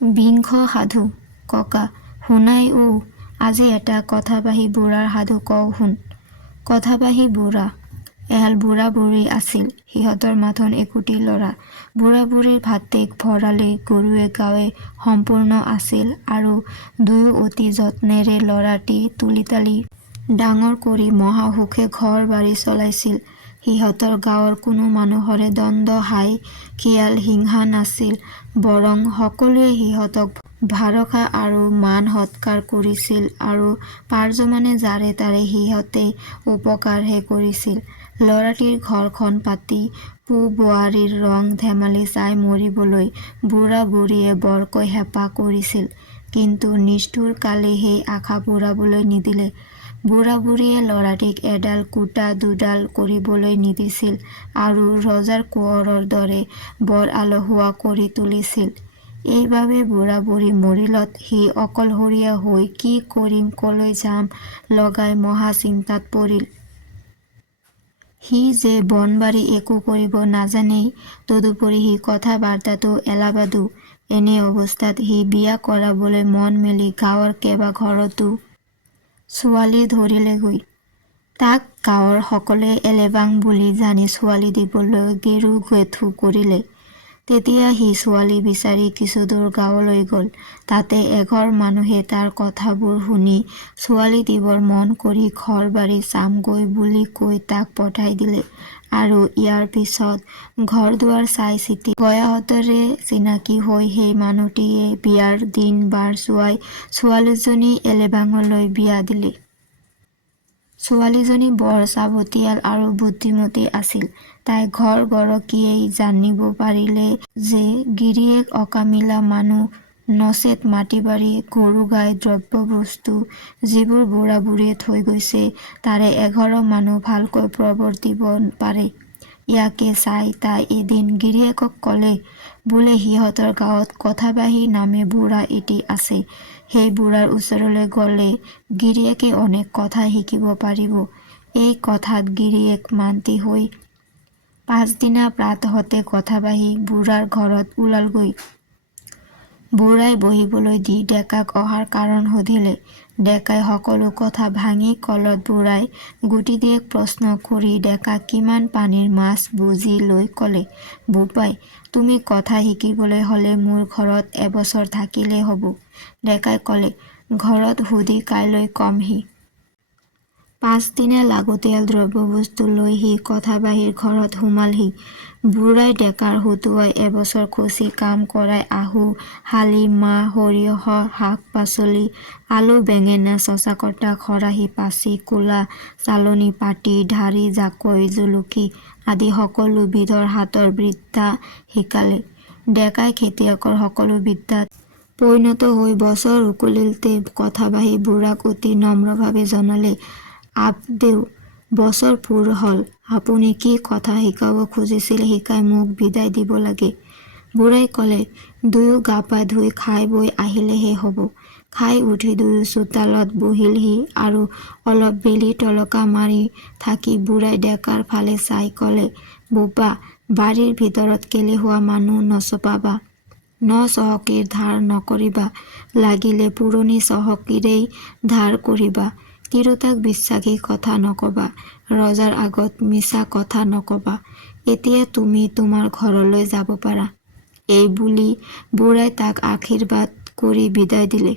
বিংশ সাধু ককা শুনাই আজি এটা কথাবাহী বুঢ়াৰ সাধু কওঁ শুন। কথাবাহী বুঢ়া এহাল বুঢ়া বুঢ়ী আছিল। সিহঁতৰ মাথোন একোটি ল'ৰা। বুঢ়া বুঢ়ীৰ ভাতেক ভঁৰালে গৰুৱে গাৱে সম্পূৰ্ণ আছিল আৰু দুয়ো অতি যত্নেৰে ল'ৰাটি তুলি তালি ডাঙৰ কৰি মহা সুখে ঘৰ বাৰী চলাইছিল। সিহঁতৰ গাঁৱৰ কোনো মানুহৰে দ্বন্দ্ব হাই খিয়াল হিংসা নাছিল, বৰং সকলোৱে সিহঁতক ভৰসা আৰু মান সৎকাৰ কৰিছিল আৰু পাৰ্যমানে যাৰে তাৰে সিহঁতে উপকাৰহে কৰিছিল। ল'ৰাটিৰ ঘৰখন পাতি পো-বোৱাৰীৰ ৰং ধেমালি চাই মৰিবলৈ বুঢ়া বুঢ়ীয়ে বৰকৈ হেঁপাহ কৰিছিল, কিন্তু নিষ্ঠুৰ কালে সেই আশা পূৰাবলৈ নিদিলে। বুঢ়া বুঢ়ীয়ে ল'ৰাটিক এডাল কুটা দুডাল কৰিবলৈ নিদিছিল আৰু ৰজাৰ কোঁৱৰৰ দৰে বৰ আলসুৱা কৰি তুলিছিল। এইবাবে বুঢ়া বুঢ়ী মৰিলত সি অকলশৰীয়া হৈ কি কৰিম কলৈ যাম লগাই মহা চিন্তাত পৰিল। সি যে বন বাৰী একো কৰিব নাজানেই, তদুপৰি সি কথা বাৰ্তাতো এলাবাদো। এনে অৱস্থাত সি বিয়া কৰাবলৈ মন মেলি গাঁৱৰ কেবা ঘৰতো ছোৱালী ধৰিলেগৈ। তাক গাঁৱৰ সকলোৱে এলেবাং বুলি জানি ছোৱালী দিবলৈ গেৰো গেথোঁ কৰিলে। তেতিয়া সি ছোৱালী বিচাৰি কিছুদূৰ গাঁৱলৈ গ'ল। তাতে এঘৰ মানুহে তাৰ কথাবোৰ শুনি ছোৱালী দিবৰ মন কৰি ঘৰ বাৰী চামগৈ বুলি কৈ তাক পঠাই দিলে আৰু ইয়াৰ পিছত ঘৰ দুৱাৰ চাই চিতি গয়াহঁতৰে চিনাকি হৈ সেই মানুহটিয়ে বিয়াৰ দিন বাৰ চোৱাই ছোৱালীজনী এলেবাঙলৈ বিয়া দিলে। ছোৱালীজনী বৰ চাবতিয়াল আৰু বুদ্ধিমতী আছিল। তাই ঘৰ গৰকীয়েই জানিব পাৰিলে যে গিৰিয়েক অকামিলা মানুহ, নচেত মাটি বাৰী গৰু গাই দ্ৰব্যবস্তু যিবোৰ বুঢ়া বুঢ়ীয়ে থৈ গৈছে তাৰে এঘৰ মানুহ ভালকৈ প্ৰৱৰ্তিব পাৰে। ইয়াকে চাই তাই এদিন গিৰিয়েকক ক'লে, বোলে সিহঁতৰ গাঁৱত কথাবাহী নামে বুঢ়া এটি আছে। সেই বুঢ়াৰ ওচৰলৈ গ'লে গিৰিয়েকে অনেক কথা শিকিব পাৰিব। এই কথাত গিৰিয়েক মান্তি হৈ পাছদিনা প্ৰাতঃতে কথাবাহী বুঢ়াৰ ঘৰত ওলালগৈ। বুঢ়াই বহিবলৈ দি ডেকাক অহাৰ কাৰণ সুধিলে। ডেকাই সকলো কথা ভাঙি ক'লত বুঢ়াই গোটিদিয়েক প্ৰশ্ন কৰি ডেকাক কিমান পানীৰ মাছ বুজি লৈ ক'লে, বোপাই, তুমি কথা শিকিবলৈ হ'লে মোৰ ঘৰত এবছৰ থাকিলেই হ'ব। ডেকাই ক'লে, ঘৰত সুধি কাইলৈ কমহি। পাছদিনা লাগতিয়াল দ্ৰব্যবস্তু লৈ সি কথাবাহীৰ ঘৰত সোমালহি। বুঢ়াই ডেকাৰ হতুৱাই এবছৰ খচি কাম কৰাই আহু শালি মাহ সৰিয়হ শাক পাচলি আলু বেঙেনা চঁচা কটা খৰাহী পাচি কুলা চালনী পাটি ঢাৰি জাকৈ জুলুকি আদি সকলো বিধৰ হাতৰ বিদ্যা শিকালে। ডেকাই খেতিয়কৰ সকলো বিদ্যাত পৰিণত হৈ বছৰ উকলিলতে কথাবাহী বুঢ়াক অতি নম্ৰভাৱে জনালে, আপদেও বছৰ পূৰ হ'ল, আপুনি কি কথা শিকাব খুজিছিল শিকাই মোক বিদায় দিব লাগে। বুঢ়াই ক'লে, দুয়ো গা পা ধুই খাই বৈ আহিলেহে হ'ব। খাই উঠি দুয়ো চোতালত বহিলহি আৰু অলপ বেলি টলকা মাৰি থাকি বুঢ়াই ডেকাৰ ফালে চাই ক'লে, বোপা, বাৰীৰ ভিতৰত কেলেহুৱা মানুহ নচপাবা, ন-চহকীৰ ধাৰ নকৰিবা, লাগিলে পুৰণি চহকীৰেই ধাৰ কৰিবা, তিৰোতাক বিশ্বাসী কথা নকবা, ৰজাৰ আগত মিছা কথা নকবা, এতিয়া তুমি তোমাৰ ঘৰলৈ যাব পাৰা। এই বুলি বুঢ়াই তাক আশীৰ্বাদ কৰি বিদায় দিলে।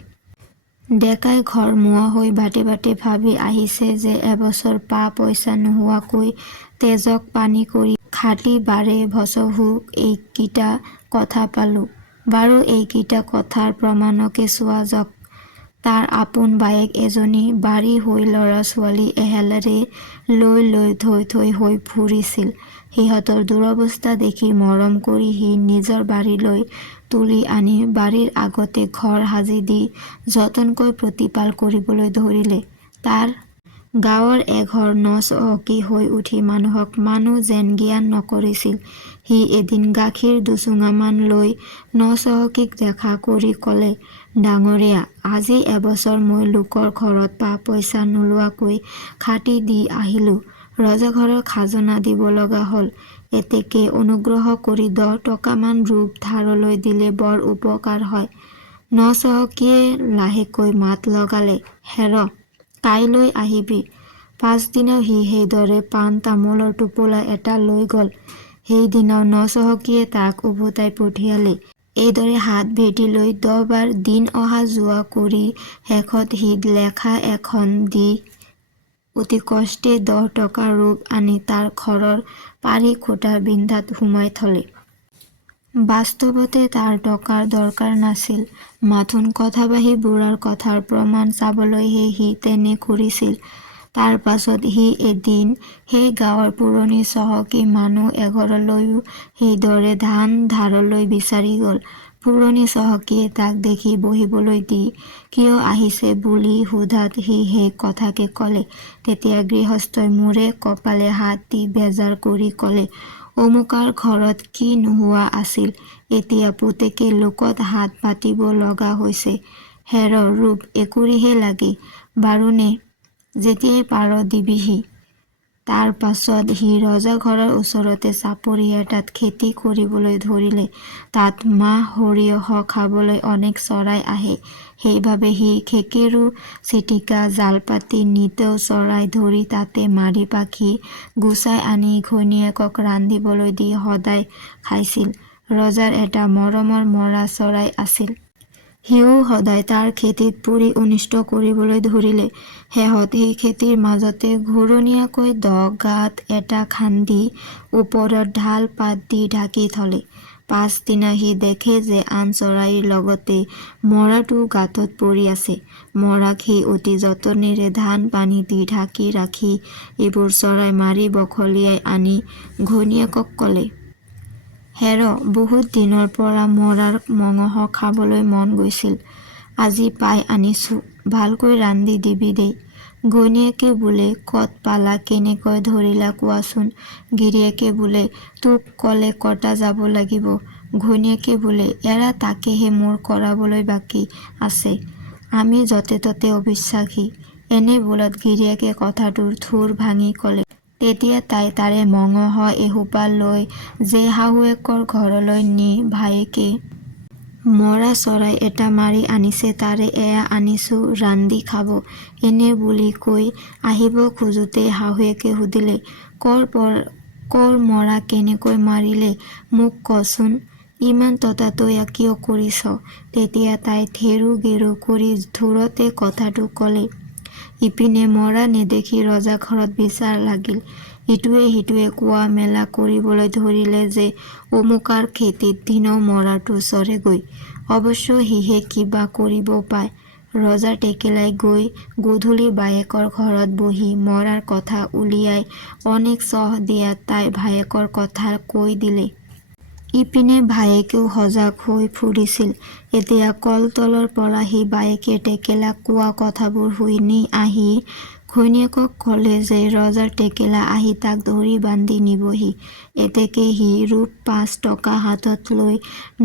ডেকাই ঘৰ মুৱা হৈ বাটে বাটে ভাবি আহিছে যে এবছৰ পা পইচা নোহোৱাকৈ তেজক পানী কৰি খাটি বাৰে ভচহু এইকিটা কথা পালোঁ। বাৰু এইকিটা কথাৰ প্ৰমাণকে চোৱা যাওক। তাৰ আপোন বায়েক এজনী বাৰী হৈ ল'ৰা ছোৱালী এহালেৰে লৈ থৈ থৈ হৈ ফুৰিছিল। সিহঁতৰ দুৰৱস্থা দেখি মৰম কৰি সি নিজৰ বাৰীলৈ তুলি আনি বাৰীৰ আগতে ঘৰ সাজি দি যতনকৈ প্ৰতিপাল কৰিবলৈ ধৰিলে। তাৰ গাঁৱৰ এঘৰ ন-চহকী হৈ উঠি মানুহক মানুহ যেন জ্ঞান নকৰিছিল। সি এদিন গাখীৰ দুচুঙামান লৈ ন-চহকীক দেখা কৰি ক'লে, ডাঙৰীয়া, আজি এবছৰ মই লোকৰ ঘৰত পা পইচা নোলোৱাকৈ খাটি দি আহিলোঁ। ৰজাঘৰৰ খাজনা দিব লগা হ'ল। এতেকে অনুগ্ৰহ কৰি 10 টকামান ৰূপ ধাৰলৈ দিলে বৰ উপকাৰ হয়। নচহকীয়ে লাহেকৈ মাত লগালে, হেৰ, কাইলৈ আহিবি। পাছদিনাও সি সেইদৰে পাণ তামোলৰ টোপোলা এটা লৈ গ'ল। সেইদিনাও নচহকীয়ে তাক উভতাই পঠিয়ালে। এইদৰে হাত ভেটি লৈ 10 বাৰ দিন অহা যোৱা কৰি শেষত সি লেখা এখন দি অতি কষ্টে 10 টকা ৰূপ আনি তাৰ ঘৰৰ পাৰি খুটা বিন্ধাত সুমাই থলে। বাস্তৱতে তাৰ টকাৰ দৰকাৰ নাছিল, মাথোন কথাবাহী বুঢ়াৰ কথাৰ প্ৰমাণ চাবলৈহে সি তেনে কৰিছিল। তাৰ পাছত সি এদিন সেই গাঁৱৰ পুৰণি চহকী মানুহ এঘৰলৈও সেইদৰে ধান ধাৰলৈ বিচাৰি গ'ল। পুৰণি চহকীয়ে তাক দেখি বহিবলৈ দি কিয় আহিছে বুলি সোধাত সি সেই কথাকে ক'লে। তেতিয়া গৃহস্থই মূৰে কপালে হাত দি বেজাৰ কৰি ক'লে, অমুকাৰ ঘৰত কি নোহোৱা আছিল, এতিয়া পুতেকে লোকত হাত পাতিব লগা হৈছে। হেৰ ৰূপ একুৰিহে লাগে, বাৰুনে যেতিয়াই পাৰ দিবিহি। তাৰ পাছত সি ৰজাঘৰৰ ওচৰতে চাপৰি এটাত খেতি কৰিবলৈ ধৰিলে। তাত মাহ সৰিয়হ খাবলৈ অনেক চৰাই আহে। সেইবাবে সি খেকেৰু চিটিকা জাল পাতি নিতৌ চৰাই ধৰি তাতে মাৰি পাখি গুচাই আনি ঘৈণীয়েকক ৰান্ধিবলৈ দি সদায় খাইছিল। ৰজাৰ এটা মৰমৰ মৰা চৰাই আছিল। সিও সদায় তাৰ খেতিত পুৰি অনিষ্ট কৰিবলৈ ধৰিলে। শেহত সেই খেতিৰ মাজতে ঘূৰণীয়াকৈ দ গাঁত এটা খান্দি ওপৰত ঢাল পাত দি ঢাকি থলে। পাছদিনা সি দেখে যে আন চৰাইৰ লগতে মৰাটো গাঁতত পৰি আছে। মৰাক সি অতি যতনেৰে ধান পানী দি ঢাকি ৰাখি এইবোৰ চৰাই মাৰি বখলিয়াই আনি ঘৈণীয়েকক ক'লে, হেৰ, বহুত দিনৰ পৰা মৰাৰ মঙহ খাবলৈ মন গৈছিল, আজি পাই আনিছোঁ, ভালকৈ ৰান্ধি দিবি দেই। ঘৈণীয়েকে বোলে, ক'ত পালা, কেনেকৈ ধৰিলা কোৱাচোন। গিৰীয়েকে বোলে, তোক ক'লে কটা যাব লাগিব। ঘৈণীয়েকে বোলে, এৰা, তাকেহে মোৰ কৰাবলৈ বাকী আছে, আমি য'তে ত'তে অবিশ্বাসী। এনে বোলত গিৰীয়েকে কথাটোৰ থোৰ ভাঙি ক'লে। তেতিয়া তাই তাৰে মঙহ এসোপা লৈ যে শাহুৱেকৰ ঘৰলৈ নি ভায়েকে মৰা চৰাই এটা মাৰি আনিছে তাৰে এয়া আনিছোঁ, ৰান্ধি খাব, এনে বুলি কৈ আহিব খোজোতেই শাহুৱেকে সুধিলে, কৰ মৰা, কেনেকৈ মাৰিলে মোক কচোন, ইমান ততাতৈয়া কিয় কৰিছ। তেতিয়া তাই থেৰু গেৰু কৰি থোৰতে কথাটো ক'লে। ইপিনে মৰা নেদেখি ৰজাঘৰত বিচাৰ লাগিল। ইটোৱে সিটোৱে কোৱা মেলা কৰিবলৈ ধৰিলে যে অমুকাৰ খেতিত দিনৌ মৰাটো চৰেগৈ, অৱশ্য সিহে কিবা কৰিব পায়। ৰজাৰ টেকেলাই গৈ গধূলি বায়েকৰ ঘৰত বহি মৰাৰ কথা উলিয়াই অনেক চহ দিয়াত তাই ভায়েকৰ কথা কৈ দিলে। ইপিনে ভায়েকেও সজাগ হৈ ফুৰিছিল। এতিয়া কলতলৰ পৰা সি বায়েকে টেকেলাক কোৱা কথাবোৰ শুনি আহি ঘৈণীয়েকক ক'লে যে ৰজাৰ টেকেলা আহি তাক ধৰি বান্ধি নিবহি। এতেকে সি ৰূপ 5 টকা হাতত লৈ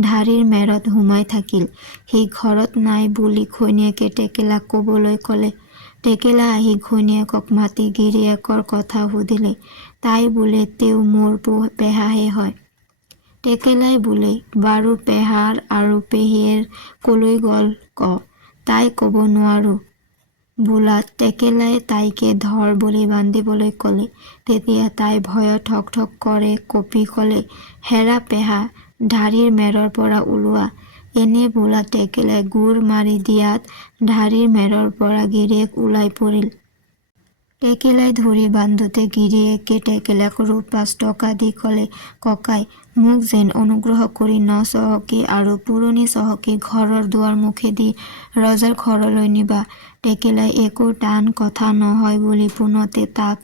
ঢাৰিৰ মেৰত সোমাই থাকিল। সি ঘৰত নাই বুলি ঘৈণীয়েকে টেকেলাক ক'বলৈ ক'লে। টেকেলা আহি ঘৈণীয়েকক মাতি গিৰীয়েকৰ কথা সুধিলে। তাই বোলে, তেওঁ মোৰ পেহাহে হয়। টেকেলাই বোলে, বাৰু পেহাৰ আৰু পেহীয়েৰ কলৈ গ'ল ক, তাই ক'ব নোৱাৰো বোলাত টেকেলাই তাইকে ধৰ বুলি বান্ধিবলৈ ক'লে। তেতিয়া তাই ভয়ত ঠক ঠক কৰে কঁপি ক'লে, হেৰা পেহা, ঢাৰিৰ মেৰৰ পৰা ওলোৱা। এনে বোলাত টেকেলাই গোৰ মাৰি দিয়াত ঢাৰিৰ মেৰৰ পৰা গিৰীয়েক ওলাই পৰিল। টেকেলাই ধৰি বান্ধোতে গিৰীয়েকে টেকেলাক ৰূপ 5 টকা দি ক'লে, ককাই, মোক যেন অনুগ্ৰহ কৰি নচহকী আৰু পুৰণি চহকী ঘৰৰ দুৱাৰমুখেদি ৰজাৰ ঘৰলৈ নিবা। টেকেলাই একো টান কথা নহয় বুলি পোনতে তাক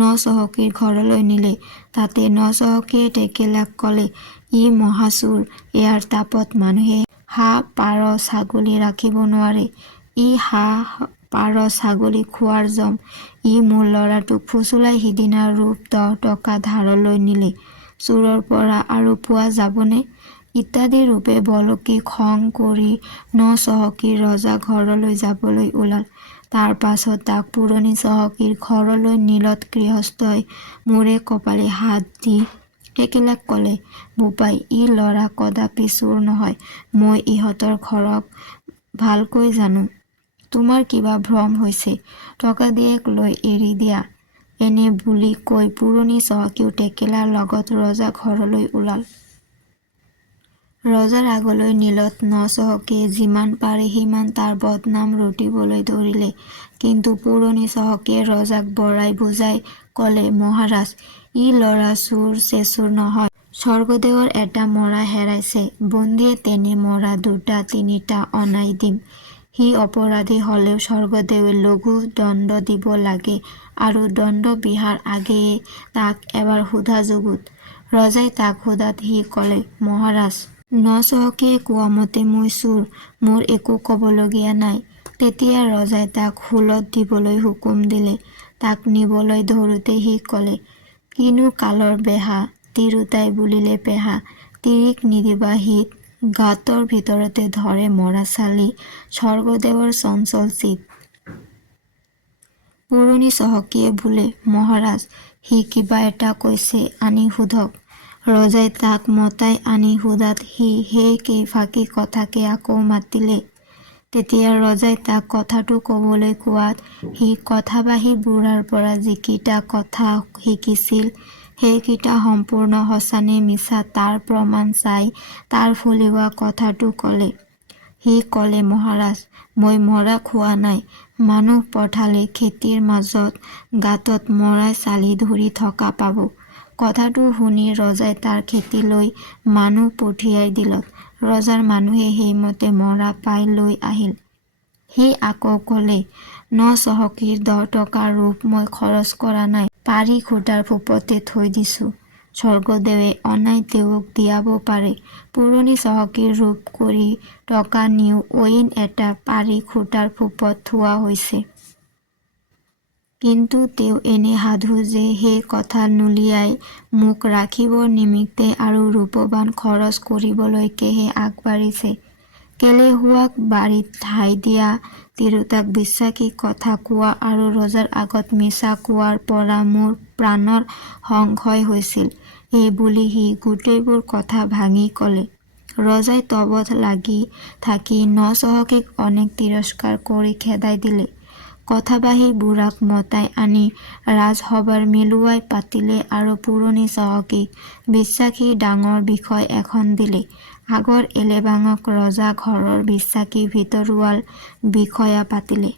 নচহকীৰ ঘৰলৈ নিলে। তাতে নচহকীয়ে টেকেলাক ক'লে, ই মহাচোৰ, ইয়াৰ তাপত মানুহে হাঁহ পাৰ ছাগলী ৰাখিব নোৱাৰে। ই হাঁহ পাৰ ছাগলী খোৱাৰ জম। ই মোৰ ল'ৰাটোক ফুচুলাই সিদিনা ৰূপ 10 টকা ধাৰলৈ নিলে, চোৰৰ পৰা আৰু পোৱা যাবনে। ইত্যাদি ৰূপে বলকি খং কৰি নচহকীৰ ৰজা ঘৰলৈ যাবলৈ ওলাল। তাৰ পাছত তাক পুৰণি চহকীৰ ঘৰলৈ নিলত গৃহস্থই মূৰে কপালে হাত দি টেকেলাক ক'লে, বোপাই, ই ল'ৰা কদাপি চোৰ নহয়। মই ইহঁতৰ ঘৰক ভালকৈ জানো। তোমাৰ কিবা ভ্ৰম হৈছে। টকাদিয়েক লৈ এৰি দিয়া। এনে বুলি কৈ পুৰণি চহকীও টেকেলাৰ লগত ৰজা ঘৰলৈ ওলাল। ৰজাৰ আগলৈ নিলত নচহকীয়ে যিমান পাৰে সিমান তাৰ বদনাম ৰটিবলৈ ধৰিলে। কিন্তু পুৰণি চহকীয়ে ৰজাক বৰাই বুজাই ক'লে, মহাৰাজ, ই ল'ৰা চোৰ-চেচুৰ নহয়। স্বৰ্গদেৱৰ এটা মৰা হেৰাইছে। বন্দীয়ে তেনে মৰা 2-3টা অনাই দিম। সি অপৰাধী হ'লেও স্বৰ্গদেৱে লঘু দণ্ড দিব লাগে আৰু দণ্ড বিহাৰ আগেয়ে তাক এবাৰ সোধা যুগুত। ৰজাই তাক সোধাত সি ক'লে, মহাৰাজ, নচহকীয়ে কোৱা মতে মই চোৰ, মোৰ একো ক'বলগীয়া নাই। তেতিয়া ৰজাই তাক শূলত দিবলৈ হুকুম দিলে। তাক নিবলৈ ধৰোঁতে সি ক'লে, কিনো কালৰ বেহা, তিৰোতাই বুলিলে পেহা, তিৰিক নিদিবা হিত, গাঁতৰ ভিতৰতে ধৰে মৰা চালি, স্বৰ্গদেৱৰ চঞ্চল চিত। পুৰণি চহকীয়ে বোলে, মহাৰাজ, সি কিবা এটা কৈছে, আনি সোধক। ৰজাই তাক মতাই আনি সোধাত সি সেই কেইফাকি কথাকে আকৌ মাতিলে। তেতিয়া ৰজাই তাক কথাটো ক'বলৈ কোৱাত সি কথাবাহী বুঢ়াৰ পৰা যিকেইটা কথা শিকিছিল সেইকেইটা সম্পূৰ্ণ সঁচা নে মিছা তাৰ প্ৰমাণ চাই তাৰ ফলিওৱা কথাটো ক'লে। সি ক'লে, মহাৰাজ, মই মৰা খোৱা নাই। মানুহ পঠালে খেতিৰ মাজত গাঁতত মৰাই চালি ধৰি থকা পাব। কথাটো শুনি ৰজাই তাৰ খেতিলৈ মানুহ পঠিয়াই দিলত ৰজাৰ মানুহে সেইমতে মৰা পাই লৈ আহিল। সি আকৌ ক'লে, নচহকীৰ 10 টকাৰ ৰূপ মই খৰচ কৰা নাই, পাৰি খুটাৰ ফুপতে থৈ দিছোঁ। স্বৰ্গদেৱে অনাই তেওঁক দিয়াব পাৰে। পুৰণি চহকীৰ ৰূপ কৰি টকা নিও অইন এটা পাৰি খুটাৰ ফুপত থোৱা হৈছে। কিন্তু তেওঁ এনে সাধু যে সেই কথা নুলিয়াই মোক ৰাখিবৰ নিমিত্তে আৰু ৰূপবান খৰচ কৰিবলৈকেহে আগবাঢ়িছে। কেলেহুৱাক বাৰীত ঠাই দিয়া, তিৰোতাক বিশ্বাসী কথা কোৱা আৰু ৰজাৰ আগত মিছা কোৱাৰ পৰা মোৰ প্ৰাণৰ সংশয় হৈছিল। এই বুলি সি গোটেইবোৰ কথা ভাঙি ক'লে। ৰজাই তবত লাগি থাকি নচহকীক অনেক তিৰস্কাৰ কৰি খেদাই দিলে। কথাবাহী বুঢ়াক মতাই আনি ৰাজসভাৰ মিলুৱাই পাতিলে আৰু পুৰণি চহকীক বিশ্বাসী ডাঙৰ বিষয় এখন দিলে। আগৰ এলেবাঙক ৰজা ঘৰৰ বিশ্বাসী ভিতৰুৱাল বিষয়া পাতিলে।